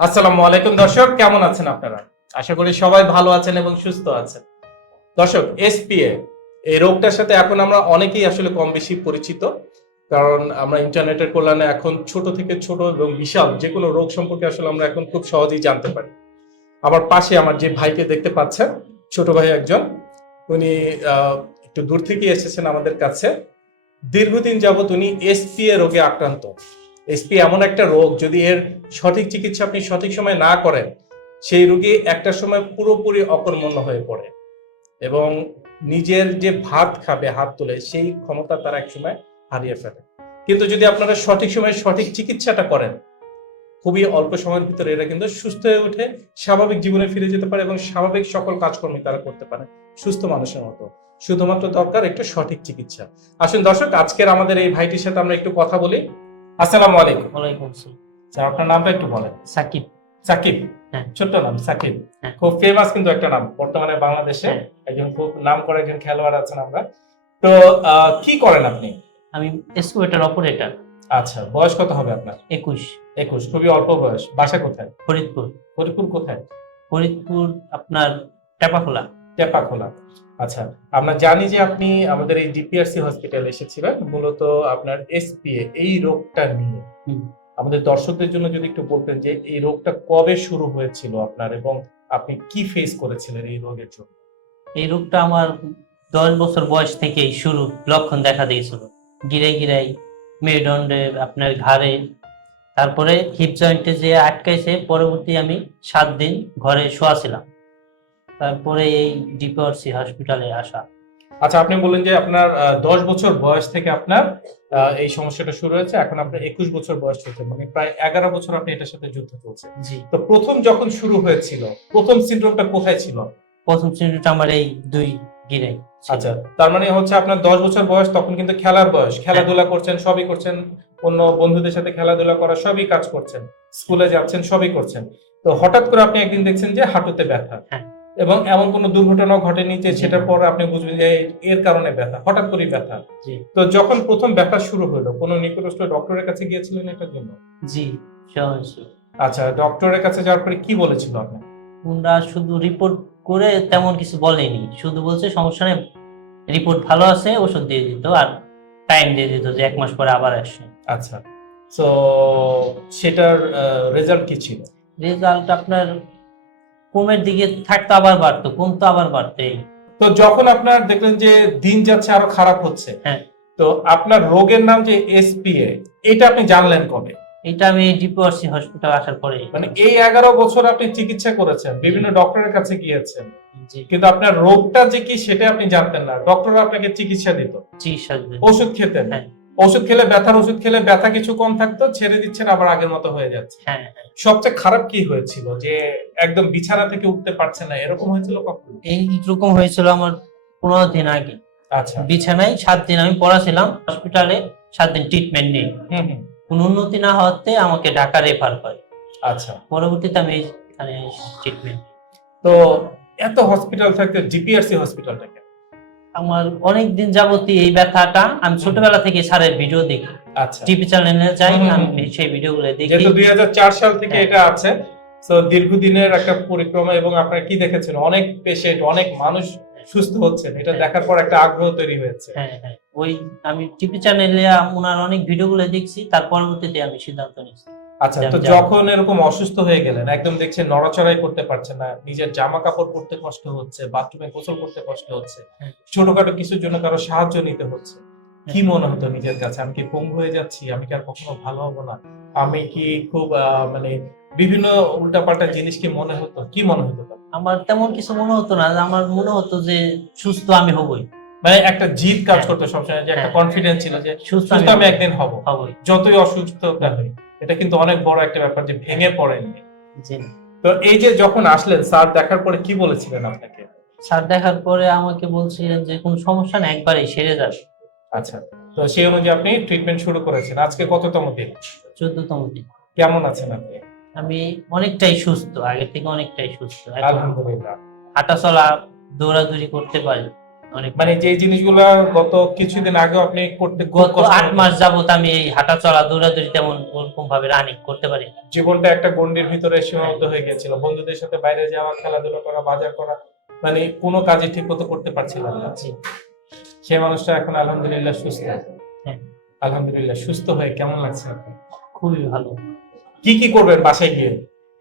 আসসালামু আলাইকুম দর্শক, কেমন আছেন আপনারা? আশা করি সবাই ভালো আছেন এবং সুস্থ আছেন। দর্শক এসপিএ এই রোগটার সাথে এখন আমরা অনেকেই আসলে কম বেশি পরিচিত, কারণ আমরা ইন্টারনেটের কল্যাণে এখন ছোট থেকে ছোট এবং বিশাল যে কোনো রোগ সম্পর্কে আসলে আমরা এখন খুব সহজেই জানতে পারি। আমার পাশে আমার যে ভাইকে দেখতে পাচ্ছেন, ছোট ভাই একজন, উনি একটু দূর থেকে এসেছেন আমাদের কাছে। দীর্ঘদিন যাবৎ উনি এসপিএ রোগে আক্রান্ত। এসপি এমন একটা রোগ যদি এর সঠিক চিকিৎসা আপনি সঠিক সময় না করেন, সেই রোগী একটা সময় পুরোপুরি অকর্মণ্য হয়ে পড়ে এবং নিজের যে ভাত খাবে, হাত তুলে, সেই ক্ষমতা তারা একসময় হারিয়ে ফেলে। কিন্তু যদি আপনারা সঠিক সময়ে সঠিক চিকিৎসাটা করেন, খুবই অল্প সময়ের ভিতরে এরা কিন্তু সুস্থ হয়ে উঠে স্বাভাবিক জীবনে ফিরে যেতে পারে এবং স্বাভাবিক সকল কাজকর্ম তারা করতে পারে সুস্থ মানুষের মতো। শুধুমাত্র দরকার একটু সঠিক চিকিৎসা। আসুন দর্শক, আজকের আমাদের এই ভাইটির সাথে আমরা একটু কথা বলি। আসসালামু আলাইকুম। ওয়ালাইকুম আসসালাম। স্যার আপনার নামটা একটু বলেন। সাকিব। সাকিব? হ্যাঁ। ছোট্ট নাম সাকিব। হ্যাঁ। খুব ফেমাস কিন্তু একটা নাম বর্তমানে বাংলাদেশে হ্যাঁ। একজন খুব নাম করা একজন খেলোয়াড় আছেন আমরা। তো কি করেন আপনি? আমি এসকুয়েটার অপারেটর আচ্ছা বয়স কত হবে আপনার? একুশ। একুশ খুবই অল্প বয়স। বাসা কোথায়? ফরিদপুর। হরিপুর কোথায়? ফরিদপুর আপনার টেপাখোলা। টেপাখোলা। আচ্ছা আমরা জানি যে আপনি আমাদের এই ডিপিআরসি হসপিটালে এসেছিলেন মূলত আপনার এসপিএ এই রোগটা নিয়ে। আমাদের দর্শকদের জন্য যদি একটু বলতেন যে এই রোগটা কবে শুরু হয়েছিল আপনার এবং আপনি কি ফেস করেছিলেন এই রোগের জন্য? এই রোগটা আমার দশ বছর বয়স থেকেই শুরু লক্ষণ দেখা দিয়েছিল। গিরে গিরাই মেরুদণ্ডে আপনার ঘাড়ে তারপরে হিপ জয়েন্টে যে আটকাইছে পরবর্তী আমি সাত দিন ঘরে শোয়া ছিলাম তারপরে এই ডিপিআরসি হসপিটালে আসা। আচ্ছা আপনি বললেন যে আপনার দশ বছর বয়স থেকে আপনার এই সমস্যাটা শুরু হয়েছে। এখন আপনার একুশ বছর বয়স চলছে মানে প্রায় এগারো বছর আপনি এটার সাথে যুদ্ধ চলছে। জি। তো প্রথম যখন শুরু হয়েছিল প্রথম সিন্ড্রোমটা কোথায় ছিল? প্রথম শ্রেণীটা আমার এই দুই গিরাই ছিল। আচ্ছা তার মানে হচ্ছে আপনার দশ বছর বয়স তখন কিন্তু খেলার বয়স। খেলাধুলা করছেন সবই করছেন। অন্য বন্ধুদের সাথে খেলাধুলা করা সবই কাজ করছেন। স্কুলে যাচ্ছেন সবই করছেন। তো হঠাৎ করে আপনি একদিন দেখছেন যে হাঁটুতে ব্যথা। হ্যাঁ। এবং এমন কোনো দুর্ঘটনাও ঘটেনি যে সেটার পর আপনি বুঝবেন যে এর কারণে ব্যথা হঠাৎ করে ব্যথা। জি। তো যখন প্রথম ব্যথা শুরু হলো কোনো নিকটস্থ ডক্টরের কাছে গিয়েছিলেন এটার জন্য? জি আচ্ছা ডক্টরের কাছে যাওয়ার পরে কি বলেছিল আপনি ওনারা শুধু রিপোর্ট করে তেমন কিছু বলেনি। শুধু বলছে সমস্যা নেই রিপোর্ট ভালো আছে ওষুধ দিয়ে দিত আর টাইম দিয়ে দিত যে এক মাস পরে আবার আসে আচ্ছা তো সেটার রেজাল্ট কি ছিল? রেজাল্ট আপনার কমের দিকে থাকতো আবার বাড়তো কমতো আবার বাড়তো এই তো যখন আপনার দেখলেন যে দিন যাচ্ছে আরও খারাপ হচ্ছে হ্যাঁ। তো আপনার রোগের নাম যে এসপিএ এটা আপনি জানলেন কবে? এটা আমি ডিপিআরসি হসপিটাল আসার পরে মানে এই এগারো বছর আপনি চিকিৎসা করেছেন বিভিন্ন ডক্টরের কাছে গিয়েছেন। কিন্তু আপনার রোগটা যে কি সেটা আপনি জানতেন না। ডক্টর আপনাকে চিকিৎসা দিত। চিকিৎসা। ওষুধ খেতেন। হ্যাঁ। ওষুধ খেলে ব্যথার ওষুধ খেলে ব্যথা কিছু কম থাকতো ছেড়ে দিচ্ছেন আবার আগের মতো হয়ে যাচ্ছে। হ্যাঁ হ্যাঁ। সবচেয়ে খারাপ কি হয়েছিল? যে একদম বিছানা থেকে উঠতে পারছে না এরকম হয়েছিল কখন? এইরকম হয়েছিল আমার পনেরো দিন আগে। আচ্ছা। বিছানায় সাত দিন আমি পড়াছিলাম হসপিটালে সাত দিন ট্রিটমেন্ট নিই। কোনো উন্নতি না হওয়াতে আমাকে ঢাকা রেফার করে। আচ্ছা। পরবর্তীতে আমি এখানে ট্রিটমেন্ট তো এত হসপিটাল থাকতে জিপিআরসি হসপিটালটাকে আমার অনেক দিন যাবতই এই ব্যথাটা আমি ছোটবেলা থেকে স্যারের ভিডিও দেখি। আচ্ছা। টিভি চ্যানেলে যাই আমি। সেই ভিডিওগুলো দেখি। যেহেতু দুই সাল থেকে হ্যাঁ। এটা আছে তো দীর্ঘদিনের একটা পরিক্রমা এবং আপনারা কি দেখেছেন? অনেক পেশেন্ট অনেক মানুষ সুস্থ হচ্ছেন। এটা হ্যাঁ। দেখার পর একটা আগ্রহ তৈরি হয়েছে। হ্যাঁ হ্যাঁ। ওই আমি টিভি চ্যানেলে ওনার অনেক ভিডিওগুলো দেখছি তার পরবর্তীতে আমি সিদ্ধান্ত নিয়েছি। আচ্ছা তো। যখন এরকম অসুস্থ হয়ে গেলেন একদম দেখছেন নড়াচড়াই করতে পারছেন না নিজের জামা কাপড় পরতে কষ্ট হচ্ছে বাথরুমে গোসল করতে কষ্ট হচ্ছে হ্যাঁ। ছোটখাটো কিছুর জন্য কারও সাহায্য নিতে হচ্ছে কি মনে হতো নিজের কাছে? আমি কি পঙ্গু হয়ে যাচ্ছি? আমি কি আর কখনো ভালো হব না? আমি কি খুব মানে বিভিন্ন উল্টাপাল্টা জিনিস কি মনে হতো? কি মনে হতো আমার তেমন কিছু মনে হতো না আমার মনে হতো যে সুস্থ আমি হবই। মানে একটা জিদ কাজ হ্যাঁ। করতো সবসময় যে একটা হ্যাঁ। কনফিডেন্স ছিল যে সুস্থ আমি একদিন হব। যতই অসুস্থ হই এটা কিন্তু অনেক বড় একটা ব্যাপার যে ভেঙে পড়েননি। তো এই যে যখন আসলেন স্যার দেখার পরে কি বলেছিলেন আপনাকে? স্যার দেখার পরে আমাকে বলছিলেন যে কোনো সমস্যা না একবারেই সেরে যাবে আচ্ছা। তো সেই অনুযায়ী আপনি ট্রিটমেন্ট শুরু করেছেন। আজকে কততম দিন? চোদ্দতম দিন। কেমন আছেন আপনি? আমি অনেকটাই সুস্থ আগে থেকে অনেকটাই সুস্থ। আলহামদুলিল্লাহ। হাঁটা চলা দৌড়াদৌড়ি করতে পারি। অনেক মানে যে জিনিসগুলো গত কিছুদিন আগে আপনি করতে গত আট। মাস যাবত আমি এই হাঁটা চলা দৌড়াদৌড়ি তেমন ওরকম ভাবে রানিং করতে পারি না। জীবনটা একটা গন্ডির ভিতরে সীমাবদ্ধ হয়ে গিয়েছিল বন্ধুদের সাথে বাইরে যাওয়া খেলাধুলা করা বাজার করা মানে কোনো কাজই ঠিক মতো করতে পারছিলাম না। সেই মানুষটা এখন আলহামদুলিল্লাহ সুস্থ হ্যাঁ। আলহামদুলিল্লাহ সুস্থ হয়ে কেমন লাগছে আপনি খুবই ভালো কি কি করবেন বাসায় গিয়ে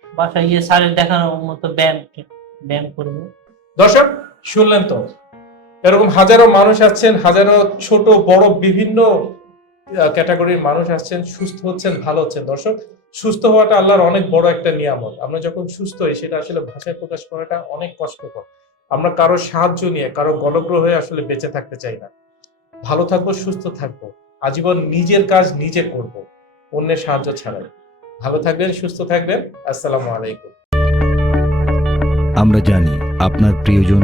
বাসায় গিয়ে স্যারের দেখানোর মতো ব্যায়াম ব্যায়াম করব দর্শক শুনলেন তো এরকম হাজারো মানুষ আসছেন, হাজারো ছোট, বড়, বিভিন্ন ক্যাটাগরির মানুষ আসছেন, সুস্থ হচ্ছেন, ভালো হচ্ছেন। দর্শক, সুস্থ হওয়াটা আল্লাহর অনেক বড় একটা নিয়ামত। আমরা যখন সুস্থ হই, সেটা আসলে ভাষায় প্রকাশ করাটা অনেক কষ্টকর। আমরা কারও সাহায্য নিয়ে, কারও গণগ্রহ হয়ে আসলে বেঁচে থাকতে চাই না। ভালো থাকব, সুস্থ থাকব। আজীবন নিজের কাজ নিজে করব, অন্যের সাহায্য ছাড়াই। ভালো থাকবেন, সুস্থ থাকবেন। আসসালামু আলাইকুম। আমরা জানি আপনার প্রিয়জন